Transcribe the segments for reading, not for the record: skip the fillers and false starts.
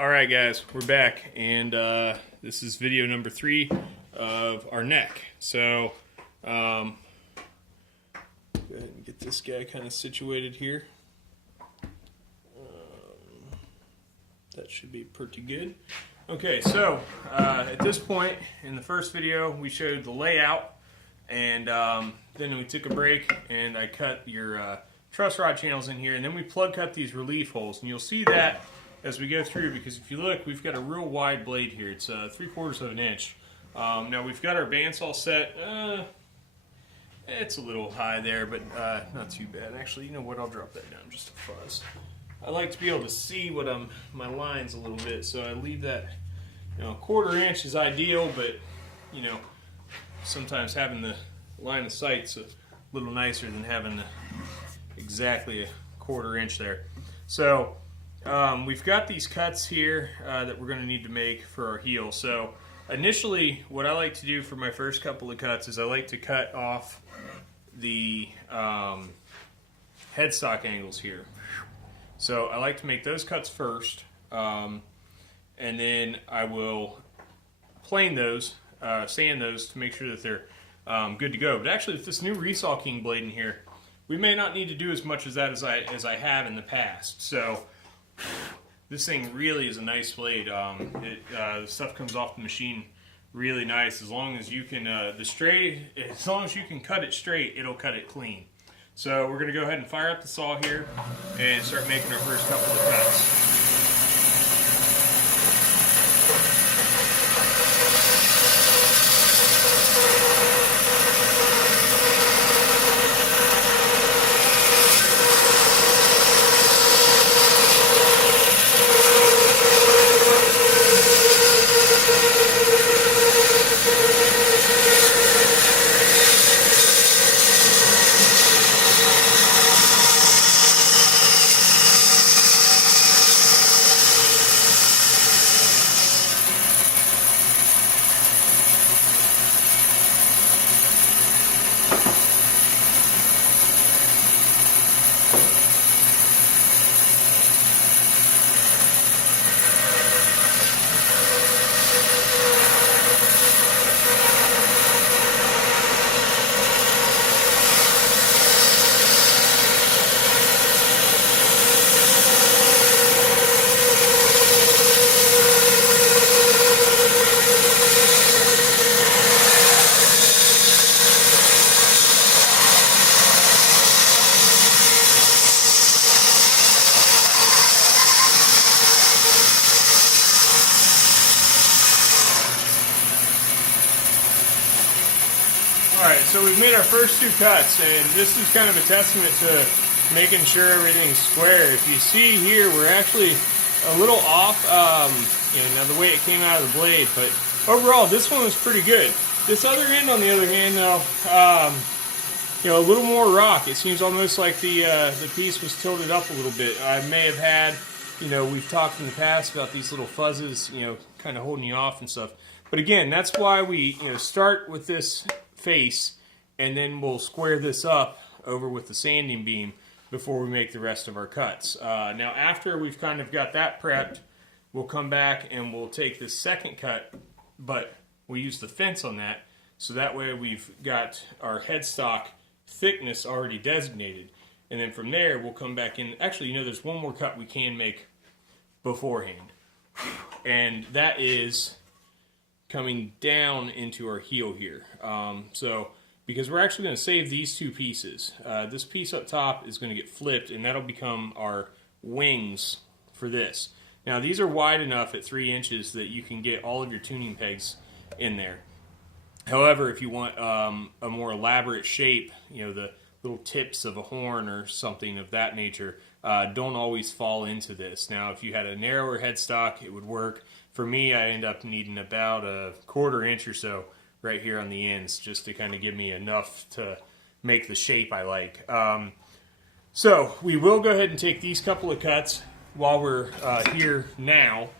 Alright guys, we're back, and this is video number 3 of our neck. So, go ahead and get this guy kind of situated here. That should be pretty good. Okay, so at this point in the first video we showed the layout, and then we took a break and I cut your truss rod channels in here, and then we plug cut these relief holes, and you'll see that as we go through, because if you look, we've got a real wide blade here. It's 3/4 of an inch. Now we've got our bandsaw set. It's a little high there, but not too bad. Actually, you know what? I'll drop that down just a fuzz. I like to be able to see what my lines a little bit, so I leave that. You know, 1/4 inch is ideal, but you know, sometimes having the line of sight's a little nicer than having exactly a 1/4 inch there. So we've got these cuts here that we're going to need to make for our heel. So initially, what I like to do for my first couple of cuts is I like to cut off the headstock angles here. So I like to make those cuts first, and then I will plane those, sand those to make sure that they're good to go. But actually, with this new Resaw King blade in here, we may not need to do as much as that as I have in the past. So this thing really is a nice blade. The stuff comes off the machine really nice. As long as you can as long as you can cut it straight, it'll cut it clean. So we're going to go ahead and fire up the saw here and start making our first couple of cuts. Alright, so we've made our first 2 cuts, and this is kind of a testament to making sure everything's square. If you see here, we're actually a little off, now the way it came out of the blade, but overall, this one was pretty good. This other end, on the other hand, though, a little more rock. It seems almost like the piece was tilted up a little bit. I may have had, we've talked in the past about these little fuzzes, kind of holding you off and stuff. But again, that's why we, start with this face, and then we'll square this up over with the sanding beam before we make the rest of our cuts. Now after we've kind of got that prepped, we'll come back and we'll take this second cut, but we'll use the fence on that, so that way we've got our headstock thickness already designated, and then from there we'll come back in. Actually, there's one more cut we can make beforehand, and that is coming down into our heel here. Because we're actually going to save these 2 pieces. This piece up top is going to get flipped, and that'll become our wings for this. Now these are wide enough at 3 inches that you can get all of your tuning pegs in there. However, if you want a more elaborate shape, the little tips of a horn or something of that nature, don't always fall into this. Now if you had a narrower headstock, it would work. For me, I end up needing about a 1/4 inch or so right here on the ends, just to kind of give me enough to make the shape I like. So we will go ahead and take these couple of cuts while we're here now.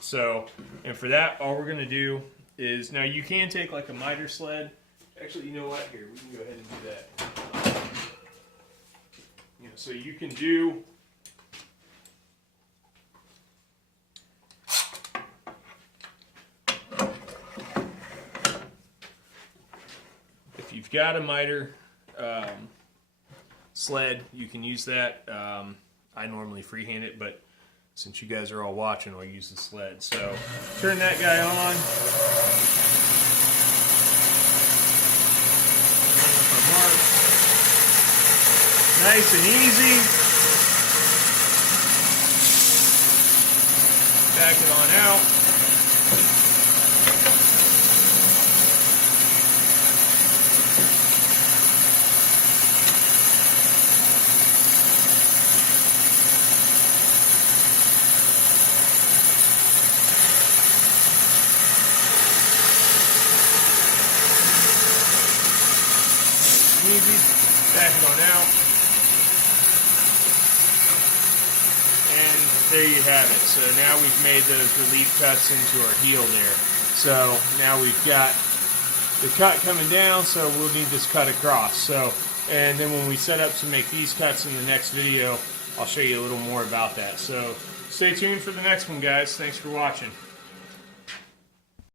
So, and for that, all we're going to do is, now you can take like a miter sled. Actually, you know what? Here, we can go ahead and do that. So you can do you've got a miter sled, you can use that. I normally freehand it, but since you guys are all watching, I'll use the sled. So turn that guy on. Nice and easy. Back it on out. Easy. Back it on out. And there you have it. So now we've made those relief cuts into our heel there. So now we've got the cut coming down, so we'll need this cut across. So, and then when we set up to make these cuts in the next video, I'll show you a little more about that. So stay tuned for the next one, guys. Thanks for watching.